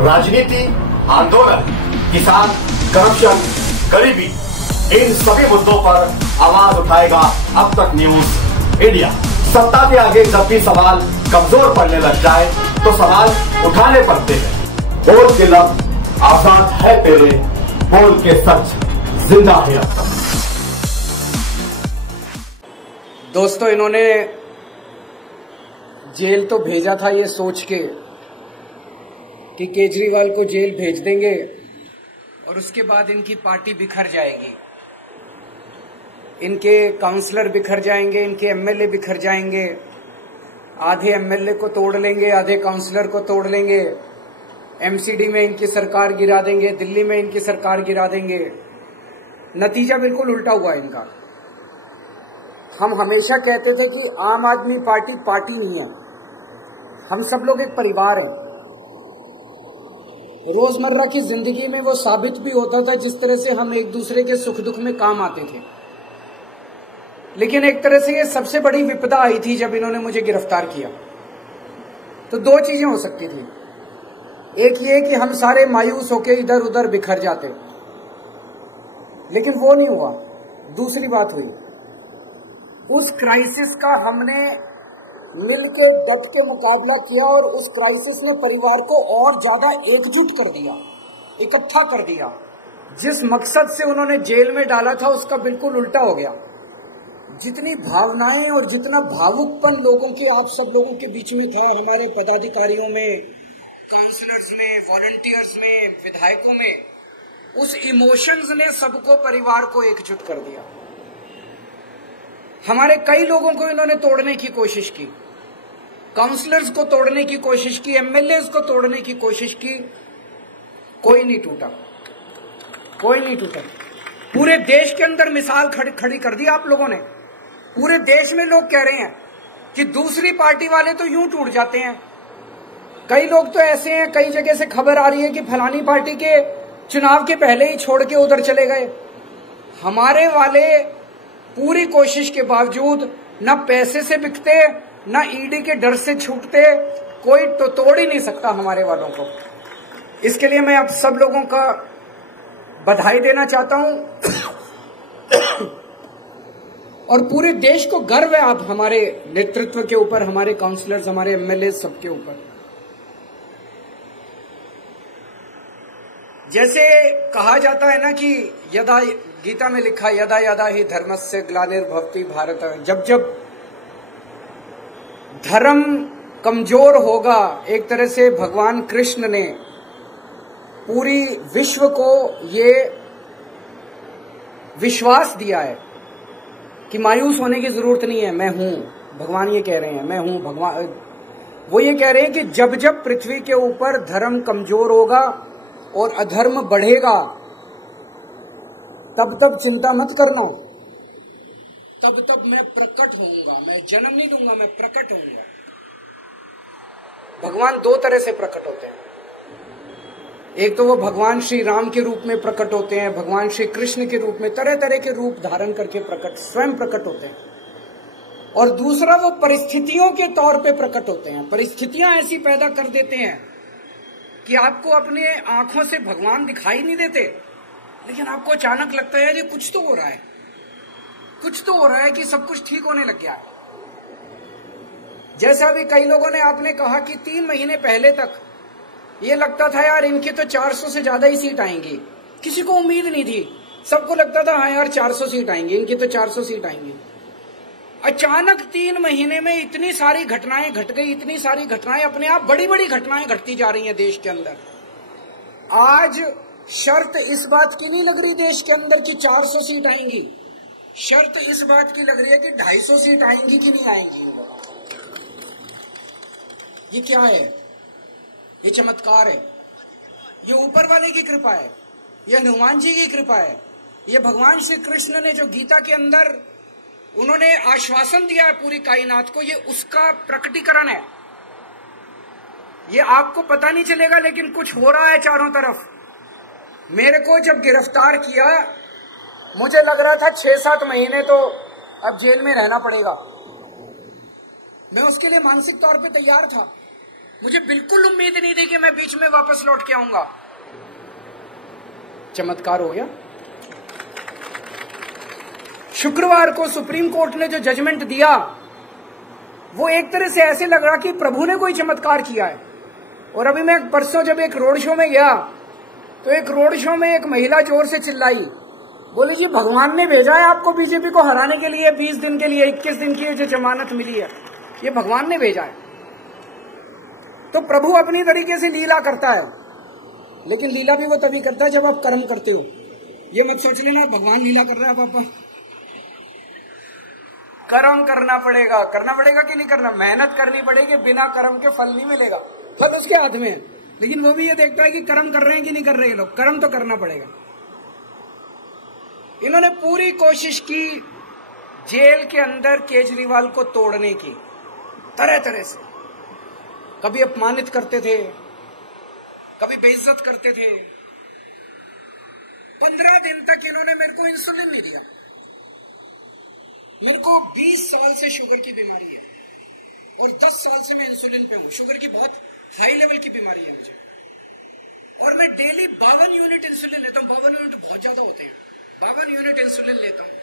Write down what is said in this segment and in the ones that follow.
राजनीति, आंदोलन, किसान, करप्शन, गरीबी, इन सभी मुद्दों पर आवाज उठाएगा अब तक न्यूज इंडिया। सत्ता के आगे जब भी सवाल कमजोर पड़ने लग जाए तो सवाल उठाने पड़ते हैं। बोल के लफ्ज आजाद है तेरे, बोल के सच जिंदा है अब तक। दोस्तों, इन्होंने जेल तो भेजा था ये सोच के कि केजरीवाल को जेल भेज देंगे और उसके बाद इनकी पार्टी बिखर जाएगी, इनके काउंसलर बिखर जाएंगे, इनके एमएलए बिखर जाएंगे, आधे एमएलए को तोड़ लेंगे, आधे काउंसलर को तोड़ लेंगे, एमसीडी में इनकी सरकार गिरा देंगे, दिल्ली में इनकी सरकार गिरा देंगे। नतीजा बिल्कुल उल्टा हुआ इनका। हम हमेशा कहते थे कि आम आदमी पार्टी पार्टी नहीं है, हम सब लोग एक परिवार हैं। रोजमर्रा की जिंदगी में वो साबित भी होता था जिस तरह से हम एक दूसरे के सुख दुख में काम आते थे। लेकिन एक तरह से ये सबसे बड़ी विपदा आई थी जब इन्होंने मुझे गिरफ्तार किया। तो दो चीजें हो सकती थी, एक ये कि हम सारे मायूस होकर इधर उधर बिखर जाते, लेकिन वो नहीं हुआ। दूसरी बात हुई, उस क्राइसिस का हमने मिलकर डट के मुकाबला किया और उस क्राइसिस ने परिवार को और ज्यादा एकजुट कर दिया, इकट्ठा कर दिया। जिस मकसद से उन्होंने जेल में डाला था उसका बिल्कुल उल्टा हो गया। जितनी भावनाएं और जितना भावुकपन लोगों के, आप सब लोगों के बीच में था, हमारे पदाधिकारियों में, काउंसलर्स में, वॉलंटियर्स में, विधायकों में, उस इमोशंस ने सबको, परिवार को एकजुट कर दिया। हमारे कई लोगों को इन्होंने तोड़ने की कोशिश की, काउंसलर्स को तोड़ने की कोशिश की, एमएलए को तोड़ने की कोशिश की, कोई नहीं टूटा, कोई नहीं टूटा। पूरे देश के अंदर मिसाल खड़ी कर दी आप लोगों ने। पूरे देश में लोग कह रहे हैं कि दूसरी पार्टी वाले तो यूं टूट जाते हैं। कई लोग तो ऐसे हैं, कई जगह से खबर आ रही है कि फलानी पार्टी के चुनाव के पहले ही छोड़ के उधर चले गए। हमारे वाले पूरी कोशिश के बावजूद न पैसे से बिकते, न ईडी के डर से छूटते, कोई तो तोड़ ही नहीं सकता हमारे वालों को। इसके लिए मैं आप सब लोगों का बधाई देना चाहता हूं और पूरे देश को गर्व है आप हमारे नेतृत्व के ऊपर, हमारे काउंसलर्स, हमारे एमएलए, सबके ऊपर। जैसे कहा जाता है ना कि यदा, गीता में लिखा, यदा यदा ही धर्मस्य ग्लानिर्भवति भारत। जब जब धर्म कमजोर होगा, एक तरह से भगवान कृष्ण ने पूरी विश्व को ये विश्वास दिया है कि मायूस होने की जरूरत नहीं है, मैं हूं। भगवान ये कह रहे हैं, मैं हूं। भगवान वो ये कह रहे हैं कि जब जब पृथ्वी के ऊपर धर्म कमजोर होगा और अधर्म बढ़ेगा, तब तब चिंता मत करना, तब तब मैं प्रकट होऊंगा। मैं जन्म नहीं दूंगा, मैं प्रकट होऊंगा। भगवान दो तरह से प्रकट होते हैं। एक तो वो भगवान श्री राम के रूप में प्रकट होते हैं, भगवान श्री कृष्ण के रूप में, तरह तरह के रूप धारण करके स्वयं प्रकट होते हैं। और दूसरा वो परिस्थितियों के तौर पे प्रकट होते हैं। परिस्थितियां ऐसी पैदा कर देते हैं कि आपको अपने आंखों से भगवान दिखाई नहीं देते, लेकिन आपको अचानक लगता है कि कुछ तो हो रहा है, कुछ तो हो रहा है, कि सब कुछ ठीक होने लग गया है। जैसा अभी कई लोगों ने आपने कहा कि 3 महीने पहले तक ये लगता था यार इनकी तो 400 से ज्यादा ही सीट आएंगी। किसी को उम्मीद नहीं थी, सबको लगता था हाँ यार 400 सीट आएंगी, इनकी तो 400 सीट आएंगी। अचानक 3 महीने में इतनी सारी घटनाएं घट गई, इतनी सारी घटनाएं, अपने आप बड़ी बड़ी घटनाएं घटती जा रही हैं देश के अंदर। आज शर्त इस बात की नहीं लग रही देश के अंदर कि 400 सीट आएंगी, शर्त इस बात की लग रही है कि 250 सीट आएंगी कि नहीं आएंगी। ये क्या है? ये चमत्कार है, ये ऊपर वाले की कृपा है, ये हनुमान जी की कृपा है, ये भगवान श्री कृष्ण ने जो गीता के अंदर उन्होंने आश्वासन दिया है पूरी कायनात को, ये उसका प्रकटीकरण है। ये आपको पता नहीं चलेगा, लेकिन कुछ हो रहा है चारों तरफ। मेरे को जब गिरफ्तार किया, मुझे लग रहा था 6-7 महीने तो अब जेल में रहना पड़ेगा। मैं उसके लिए मानसिक तौर पे तैयार था, मुझे बिल्कुल उम्मीद नहीं थी कि मैं बीच में वापस लौट के आऊंगा। चमत्कार हो गया। शुक्रवार को सुप्रीम कोर्ट ने जो जजमेंट दिया वो एक तरह से ऐसे लग रहा कि प्रभु ने कोई चमत्कार किया है। और अभी मैं परसों जब एक रोड शो में गया तो एक रोड शो में एक महिला जोर से चिल्लाई, बोली जी भगवान ने भेजा है आपको बीजेपी को हराने के लिए, 20 दिन के लिए, 21 दिन की जो जमानत मिली है ये भगवान ने भेजा है। तो प्रभु अपनी तरीके से लीला करता है, लेकिन लीला भी वो तभी करता है जब आप कर्म करते हो। ये मत सोच लेना भगवान लीला कर रहा है पापा। कर्म करना पड़ेगा कि नहीं करना, मेहनत करनी पड़ेगी, बिना कर्म के फल नहीं मिलेगा, फल उसके हाथ में है। लेकिन वो भी ये देखता है कि कर्म कर रहे हैं कि नहीं कर रहे हैं लोग, कर्म तो करना पड़ेगा। इन्होंने पूरी कोशिश की जेल के अंदर केजरीवाल को तोड़ने की, तरह तरह से। कभी अपमानित करते थे, कभी बेइज्जत करते थे। 15 दिन तक इन्होंने मेरे को इंसुलिन नहीं दिया। मेरे को 20 साल से शुगर की बीमारी है और 10 साल से मैं इंसुलिन पे हूं। शुगर की बहुत हाई लेवल की बीमारी है मुझे, और मैं डेली 52 यूनिट इंसुलिन लेता हूं। 52 यूनिट बहुत ज्यादा होते हैं। 52 यूनिट इंसुलिन लेता हूं।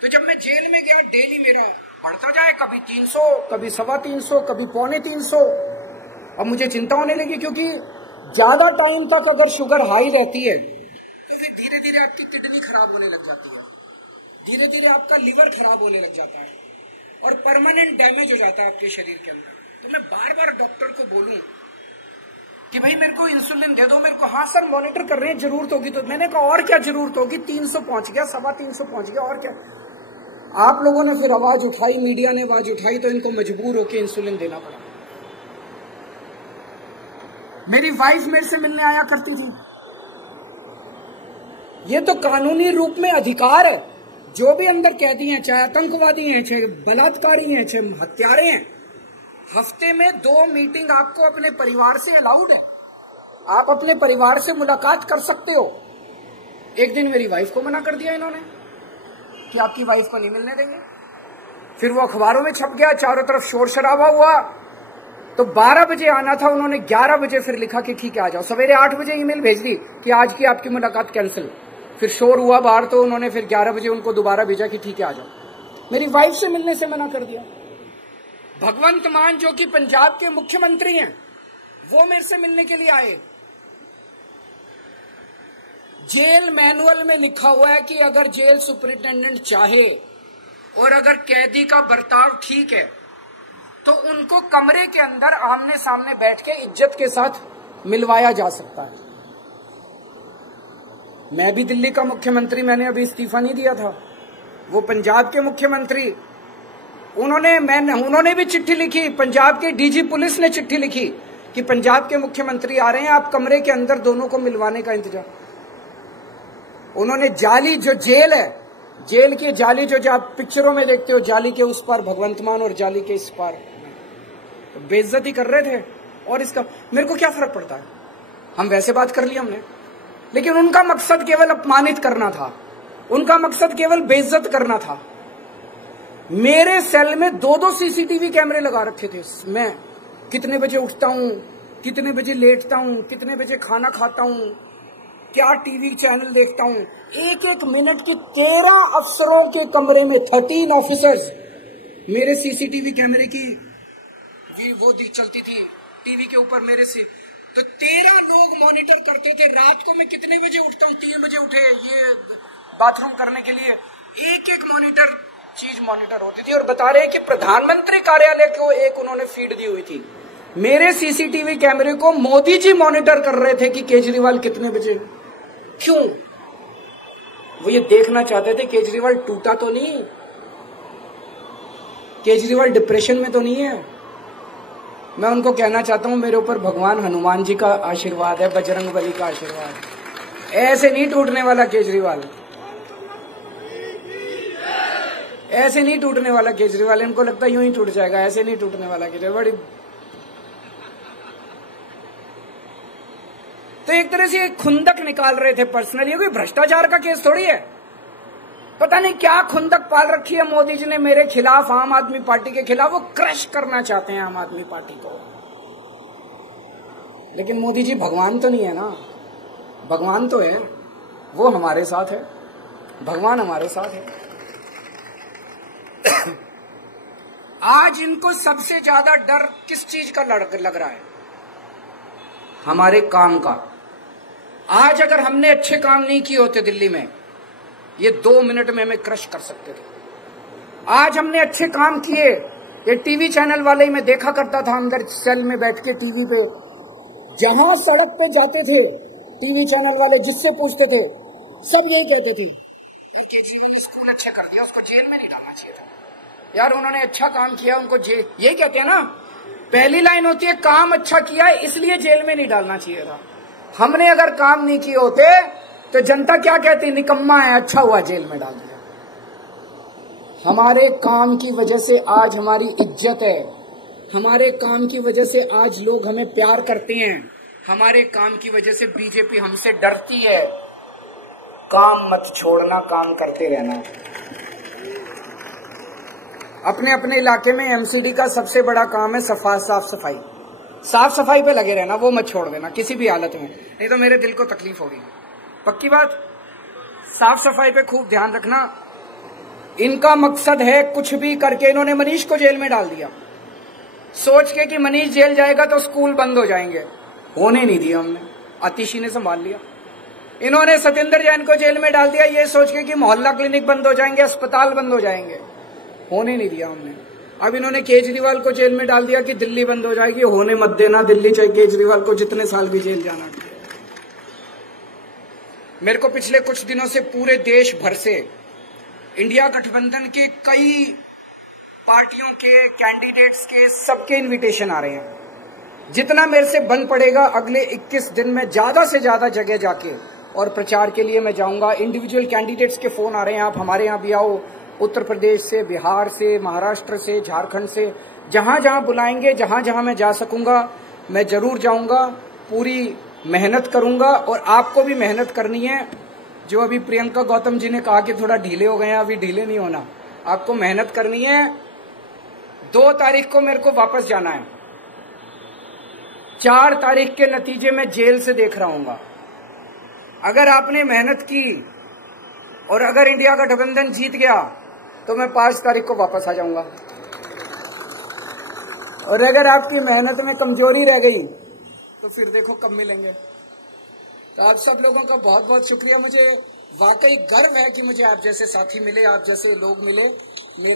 तो जब मैं जेल में गया, डेली मेरा बढ़ता जाए, कभी 300, कभी 325, कभी 350। अब मुझे चिंता होने लगी, क्योंकि ज्यादा टाइम तक अगर शुगर हाई रहती है तो फिर धीरे धीरे आपकी किडनी खराब होने लग जाती है, धीरे धीरे आपका लिवर खराब होने लग जाता है और परमानेंट डैमेज हो जाता है आपके शरीर के अंदर। तो मैं बार बार डॉक्टर को बोलूं कि भाई मेरे को इंसुलिन दे दो, मेरे को, हाँ सर मॉनिटर कर रहे हैं, जरूरत होगी। तो मैंने कहा और क्या जरूरत होगी, 300 पहुंच गया, 350 पहुंच गया, और क्या। आप लोगों ने फिर आवाज उठाई, मीडिया ने आवाज उठाई, तो इनको मजबूर होकर इंसुलिन देना पड़ा। मेरी वाइफ मेरे से मिलने आया करती थी। ये तो कानूनी रूप में अधिकार है। जो भी अंदर कैदी हैं, चाहे आतंकवादी हैं, चाहे बलात्कारी हैं, चाहे हत्यारे हैं, हफ्ते में 2 मीटिंग आपको अपने परिवार से अलाउड है। आप अपने परिवार से मुलाकात कर सकते हो। एक दिन मेरी वाइफ को मना कर दिया इन्होंने कि आपकी वाइफ को नहीं मिलने देंगे। फिर वो अखबारों में छप गया, चारों तरफ शोर शराबा हुआ। तो 12 बजे आना था, उन्होंने 11 बजे फिर लिखा कि ठीक है आ जाओ। सवेरे 8 बजे ईमेल भेज दी कि आज की आपकी मुलाकात कैंसिल। फिर शोर हुआ बाहर, तो उन्होंने फिर 11 बजे उनको दोबारा भेजा कि ठीक है आ जाओ। मेरी वाइफ से मिलने से मना कर दिया। भगवंत मान जो कि पंजाब के मुख्यमंत्री हैं, वो मेरे से मिलने के लिए आए। जेल मैनुअल में लिखा हुआ है कि अगर जेल सुपरिटेंडेंट चाहे और अगर कैदी का बर्ताव ठीक है तो उनको कमरे के अंदर आमने सामने बैठ के इज्जत के साथ मिलवाया जा सकता है। मैं भी दिल्ली का मुख्यमंत्री, मैंने अभी इस्तीफा नहीं दिया था। वो पंजाब के मुख्यमंत्री, उन्होंने भी चिट्ठी लिखी। पंजाब के डीजी पुलिस ने चिट्ठी लिखी कि पंजाब के मुख्यमंत्री आ रहे हैं, आप कमरे के अंदर दोनों को मिलवाने का इंतजाम। उन्होंने जाली जो जेल है, जेल की जाली जो आप पिक्चरों में देखते हो, जाली के उस पार भगवंत मान और जाली के इस पार, तो बेइज्जती कर रहे थे। और इसका मेरे को क्या फर्क पड़ता है, हम वैसे बात कर ली हमने। लेकिन उनका मकसद केवल अपमानित करना था, उनका मकसद केवल बेइज्जत करना था। मेरे सेल में 2-2 सीसीटीवी कैमरे लगा रखे थे। मैं कितने बजे उठता हूं, कितने बजे लेटता हूं, कितने बजे खाना खाता हूं, क्या टीवी चैनल देखता हूं, एक मिनट की 13 अफसरों के कमरे में 13 ऑफिसर्स मेरे सीसीटीवी कैमरे की वो चलती थी टीवी के ऊपर मेरे से। तो 13 लोग मॉनिटर करते थे। रात को मैं कितने बजे उठता हूं, 3 बजे उठे ये बाथरूम करने के लिए, एक मॉनिटर होती थी। और बता रहे हैं कि प्रधानमंत्री कार्यालय को एक उन्होंने फीड दी हुई थी। मेरे सीसीटीवी कैमरे को मोदी जी मॉनिटर कर रहे थे कि केजरीवाल कितने बजे। क्यों? वो ये देखना चाहते थे केजरीवाल टूटा तो नहीं, केजरीवाल डिप्रेशन में तो नहीं है। मैं उनको कहना चाहता हूं मेरे ऊपर भगवान हनुमान जी का आशीर्वाद है, बजरंग बली का आशीर्वाद है। ऐसे नहीं टूटने वाला केजरीवाल, ऐसे नहीं टूटने वाला केजरीवाल। इनको लगता है यूं ही टूट जाएगा, ऐसे नहीं टूटने वाला केजरीवाल। बड़ी तो एक तरह से एक खुंदक निकाल रहे थे पर्सनली। ये कोई भ्रष्टाचार का केस थोड़ी है। पता नहीं क्या खुंदक पाल रखी है मोदी जी ने मेरे खिलाफ, आम आदमी पार्टी के खिलाफ। वो क्रश करना चाहते हैं आम आदमी पार्टी को। लेकिन मोदी जी भगवान तो नहीं है ना, भगवान तो है, वो हमारे साथ है, भगवान हमारे साथ है। आज इनको सबसे ज्यादा डर किस चीज का लग रहा है? हमारे काम का। आज अगर हमने अच्छे काम नहीं किए होते दिल्ली में, ये 2 मिनट में हमें क्रश कर सकते थे। आज हमने अच्छे काम किए, ये टीवी चैनल वाले ही मैं देखा करता था अंदर सेल में बैठ के टीवी पे, जहां सड़क पे जाते थे टीवी चैनल वाले, जिससे पूछते थे सब यही कहते थे स्कूल अच्छा कर दिया, उसको जेल में नहीं डालना चाहिए था। यार उन्होंने अच्छा काम किया, उनको जेल, यही कहते हैं ना, पहली लाइन होती है काम अच्छा किया है इसलिए जेल में नहीं डालना चाहिए था। हमने अगर काम नहीं किए होते तो जनता क्या कहती, निकम्मा है, अच्छा हुआ जेल में डाल दिया। हमारे काम की वजह से आज हमारी इज्जत है, हमारे काम की वजह से आज लोग हमें प्यार करते हैं, हमारे काम की वजह से बीजेपी हमसे डरती है। काम मत छोड़ना, काम करते रहना। अपने अपने इलाके में एमसीडी का सबसे बड़ा काम है साफ सफाई, साफ सफाई पे लगे रहना, वो मत छोड़ देना किसी भी हालत में, नहीं तो मेरे दिल को तकलीफ होगी। पक्की बात, साफ सफाई पे खूब ध्यान रखना। इनका मकसद है कुछ भी करके, इन्होंने मनीष को जेल में डाल दिया सोच के कि मनीष जेल जाएगा तो स्कूल बंद हो जाएंगे, होने नहीं दिया हमने, आतिशी ने संभाल लिया। इन्होंने सत्येंद्र जैन को जेल में डाल दिया ये सोच के कि मोहल्ला क्लिनिक बंद हो जाएंगे, अस्पताल बंद हो जाएंगे, होने नहीं दिया हमने। अब इन्होंने केजरीवाल को जेल में डाल दिया कि दिल्ली बंद हो जाएगी, होने मत देना दिल्ली, चाहे केजरीवाल को जितने साल भी जेल जाना चाहिए। मेरे को पिछले कुछ दिनों से पूरे देश भर से इंडिया गठबंधन के कई पार्टियों के कैंडिडेट्स के सबके इनविटेशन आ रहे हैं। जितना मेरे से बन पड़ेगा अगले 21 दिन में ज्यादा से ज्यादा जगह जाके और प्रचार के लिए मैं जाऊंगा। इंडिविजुअल कैंडिडेट्स के फोन आ रहे हैं, आप हमारे यहाँ भी आओ, उत्तर प्रदेश से, बिहार से, महाराष्ट्र से, झारखंड से, जहां जहां बुलाएंगे, जहां जहां मैं जा सकूंगा मैं जरूर जाऊंगा, पूरी मेहनत करूंगा। और आपको भी मेहनत करनी है। जो अभी प्रियंका गौतम जी ने कहा कि थोड़ा ढीले हो गए हैं, अभी ढीले नहीं होना, आपको मेहनत करनी है। 2 तारीख को मेरे को वापस जाना है, 4 तारीख के नतीजे में जेल से देख रहा हूंगा। अगर आपने मेहनत की और अगर इंडिया गठबंधन जीत गया तो मैं 5 तारीख को वापस आ जाऊंगा, और अगर आपकी मेहनत में कमजोरी रह गई तो फिर देखो कब मिलेंगे। तो आप सब लोगों का बहुत बहुत शुक्रिया। मुझे वाकई गर्व है कि मुझे आप जैसे साथी मिले, आप जैसे लोग मिले। मेरे